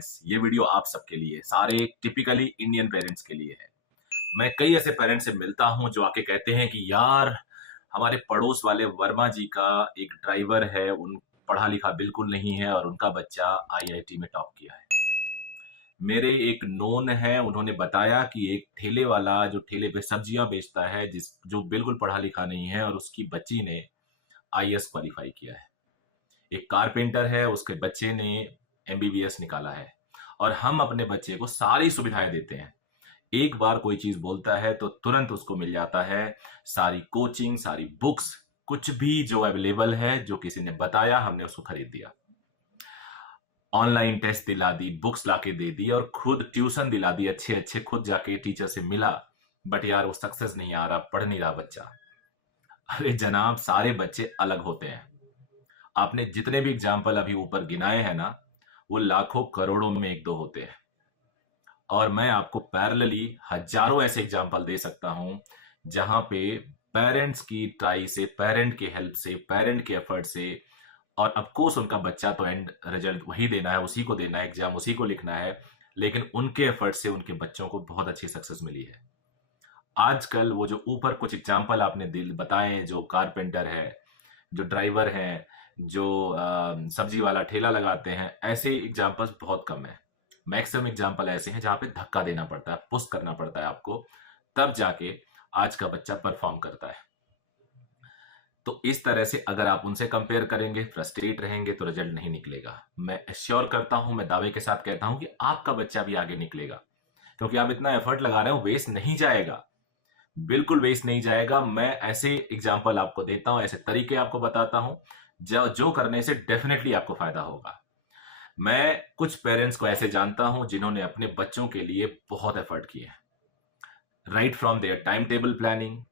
Parents, ये video आप सबके लिए, सारे टिपिकली इंडियन पेरेंट्स के लिए है। मैं कई ऐसे पेरेंट्स से मिलता हूं जो आके कहते हैं कि यार हमारे पड़ोस वाले वर्मा जी का एक ड्राइवर है, उन पढ़ा लिखा बिल्कुल नहीं है और उनका बच्चा आईआईटी में टॉप किया है। मेरे एक नोन है, उन्होंने बताया कि एक ठेले वाला जो ठेले पे सब्जियां बेचता है, जो बिल्कुल पढ़ा लिखा नहीं है और उसकी बच्ची ने आईएएस क्वालिफाई किया है। एक कारपेंटर है, उसके बच्चे ने एमबीबीएस निकाला है। और हम अपने बच्चे को सारी सुविधाएं देते हैं। एक बार कोई चीज बोलता है तो तुरंत उसको मिल जाता है सारी कोचिंग, सारी बुक्स, कुछ भी जो अवेलेबल है, जो किसी ने बताया हमने उसको खरीद दिया। ऑनलाइन टेस्ट दिला दी, बुक्स लाके दे दी और खुद ट्यूशन दिला दी, अच्छे अच्छे खुद जाके टीचर से मिला। बट यार वो सक्सेस नहीं आ रहा, पढ़ नहीं रहा बच्चा। अरे जनाब, सारे बच्चे अलग होते हैं। आपने जितने भी एग्जाम्पल अभी ऊपर गिनाए हैं ना, वो लाखों करोड़ों में एक दो होते हैं। और मैं आपको पैरेलली हजारों ऐसे एग्जाम्पल दे सकता हूं जहां पे पेरेंट्स की ट्राई से, पेरेंट की हेल्प से, पेरेंट के एफर्ट से, और ऑफ कोर्स उनका बच्चा तो एंड रिजल्ट वही देना है, उसी को देना है, एग्जाम उसी को लिखना है, लेकिन उनके एफर्ट से उनके बच्चों को बहुत अच्छी सक्सेस मिली है। आजकल वो जो ऊपर कुछ एग्जाम्पल आपने दिल बताए, जो कारपेंटर है, जो ड्राइवर हैं, जो सब्जी वाला ठेला लगाते हैं, ऐसे एग्जाम्पल्स बहुत कम है। मैक्सिमम एग्जाम्पल ऐसे हैं जहां पे धक्का देना पड़ता है, पुश करना पड़ता है आपको, तब जाके आज का बच्चा परफॉर्म करता है। तो इस तरह से अगर आप उनसे कंपेयर करेंगे, फ्रस्ट्रेट रहेंगे, तो रिजल्ट नहीं निकलेगा। मैं एश्योर करता हूं, मैं दावे के साथ कहता हूं कि आपका बच्चा भी आगे निकलेगा, क्योंकि आप इतना एफर्ट लगा रहे हो, वेस्ट नहीं जाएगा, बिल्कुल वेस्ट नहीं जाएगा। मैं ऐसे एग्जाम्पल आपको देता हूं, ऐसे तरीके आपको बताता हूं जो करने से डेफिनेटली आपको फायदा होगा। मैं कुछ पेरेंट्स को ऐसे जानता हूं जिन्होंने अपने बच्चों के लिए बहुत एफर्ट किए, right from their time table planning,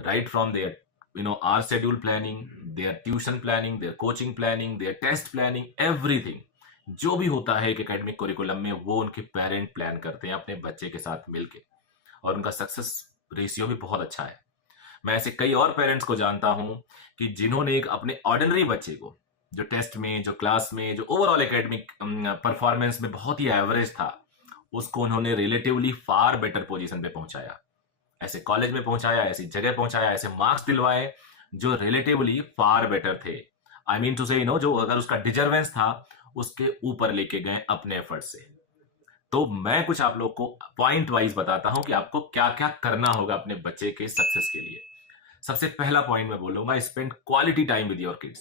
right from their hour schedule planning, their tuition planning, their coaching planning, their test planning, everything जो भी होता है एक एकेडमिक करिकुलम में, वो उनके पेरेंट प्लान करते हैं अपने बच्चे के साथ मिलके, और उनका सक्सेस रेशियो भी बहुत अच्छा है। मैं ऐसे कई और पेरेंट्स को जानता हूं कि जिन्होंने एक अपने ऑर्डिनरी बच्चे को, जो टेस्ट में, जो क्लास में, जो ओवरऑल एकेडमिक परफॉर्मेंस में बहुत ही एवरेज था, उसको उन्होंने रिलेटिवली फार बेटर पोजीशन पे पहुंचाया, ऐसे कॉलेज में पहुंचाया, ऐसी जगह पहुंचाया, ऐसे मार्क्स दिलवाए जो रिलेटिवली फार बेटर थे। आई मीन टू से जो अगर उसका डिजर्वेंस था उसके ऊपर लेके गए अपने एफर्ट से। तो मैं कुछ आप लोग को पॉइंट वाइज बताता हूं कि आपको क्या क्या करना होगा अपने बच्चे के सक्सेस के लिए। सबसे पहला पॉइंट मैं बोलूंगा, spend quality time with your kids.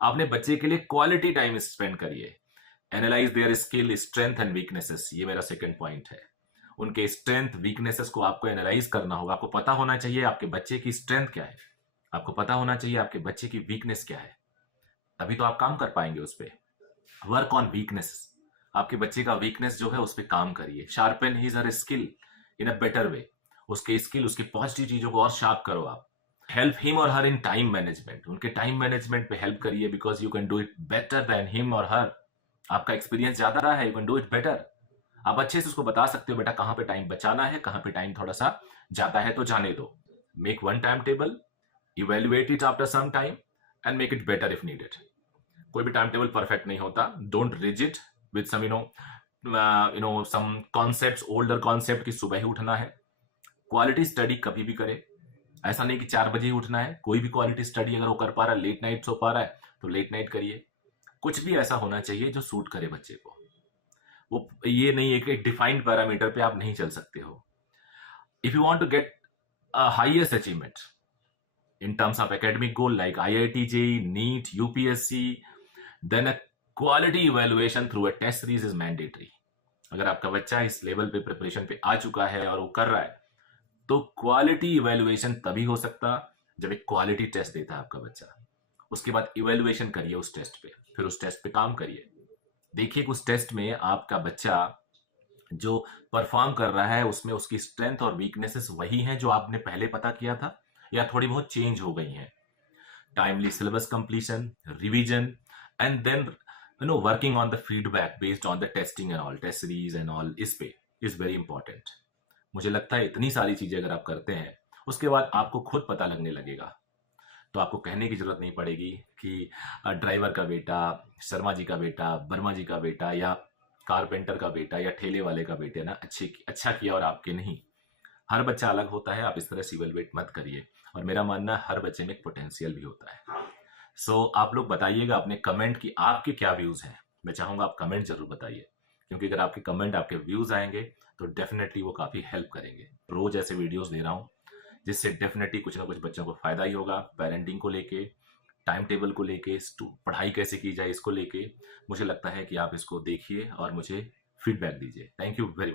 आपने बच्चे के लिए क्वालिटी टाइम स्पेंड करिए। Analyse their skill, strength and weaknesses, ये मेरा सेकंड पॉइंट है। उनके स्ट्रेंथ, वीकनेसेस को आपको एनालाइज करना होगा। आपको पता होना चाहिए आपके बच्चे की स्ट्रेंथ क्या है, आपको पता होना चाहिए आपके बच्चे की वीकनेस क्या है, तभी तो आप काम कर पाएंगे उस पर। वर्क ऑन वीकनेस, आपके बच्चे का वीकनेस जो है उस पर काम करिए। Sharpen his her skill in a better way, उसके स्किल, उसकी पॉजिटिव चीजों को और शार्प करो आप। हेल्प हिम और हर इन टाइम मैनेजमेंट, उनके टाइम मैनेजमेंट पे हेल्प करिए, because you can do it better than him और हर। आपका एक्सपीरियंस ज्यादा रहा है, you can do it better. आप अच्छे से उसको बता सकते हो बेटा कहां पे टाइम बचाना है, कहां पे टाइम थोड़ा सा जाता है तो जाने दो। Make one time table, evaluate it after some time and make it better if needed. कोई भी टाइम टेबल परफेक्ट नहीं होता, don't rigid with some some concepts, older concept की सुबह ही उठना है। क्वालिटी स्टडी कभी भी करे, ऐसा नहीं कि 4 बजे ही उठना है। कोई भी क्वालिटी स्टडी अगर वो कर पा रहा है, लेट नाइट सो पा रहा है तो लेट नाइट करिए। कुछ भी ऐसा होना चाहिए जो सूट करे बच्चे को। वो ये नहीं है कि एक डिफाइंड पैरामीटर पे आप नहीं चल सकते हो। If you want to get a highest achievement in terms of academic goal like IIT, JEE, NEET, UPSC, then a quality evaluation through a test series is mandatory. अगर आपका बच्चा इस लेवल पे प्रिपरेशन पे आ चुका है और वो कर रहा है, तो क्वालिटी इवेल्युएशन तभी हो सकता जब एक क्वालिटी टेस्ट देता है आपका बच्चा। उसके बाद इवेल्युएशन करिए उस टेस्ट पे, फिर उस टेस्ट पे काम करिए। देखिए उस टेस्ट में आपका बच्चा जो परफॉर्म कर रहा है उसमें उसकी स्ट्रेंथ और वीकनेसेस वही हैं जो आपने पहले पता किया था, या थोड़ी बहुत चेंज हो गई हैं। Timely syllabus completion, revision, and then working on the feedback based on the testing and all, test series and all, इस पे इज वेरी इंपॉर्टेंट। मुझे लगता है इतनी सारी चीजें अगर आप करते हैं, उसके बाद आपको खुद पता लगने लगेगा। तो आपको कहने की जरूरत नहीं पड़ेगी कि ड्राइवर का बेटा, शर्मा जी का बेटा, वर्मा जी का बेटा, या कारपेंटर का बेटा या ठेले वाले का बेटा ना अच्छा किया और आपके नहीं। हर बच्चा अलग होता है, आप इस तरह से इवेलुएट मत करिए। और मेरा मानना है हर बच्चे में एक पोटेंशियल भी होता है। सो आप लोग बताइएगा अपने कमेंट कि आपके क्या व्यूज हैं। मैं चाहूंगा आप कमेंट जरूर बताइए, क्योंकि अगर आपके कमेंट आपके व्यूज आएंगे तो डेफिनेटली वो काफी हेल्प करेंगे। रोज ऐसे वीडियोस दे रहा हूँ जिससे डेफिनेटली कुछ ना कुछ बच्चों को फायदा ही होगा। पेरेंटिंग को लेके, टाइम टेबल को लेके, पढ़ाई कैसे की जाए इसको लेके मुझे लगता है कि आप इसको देखिए और मुझे फीडबैक दीजिए। Thank you very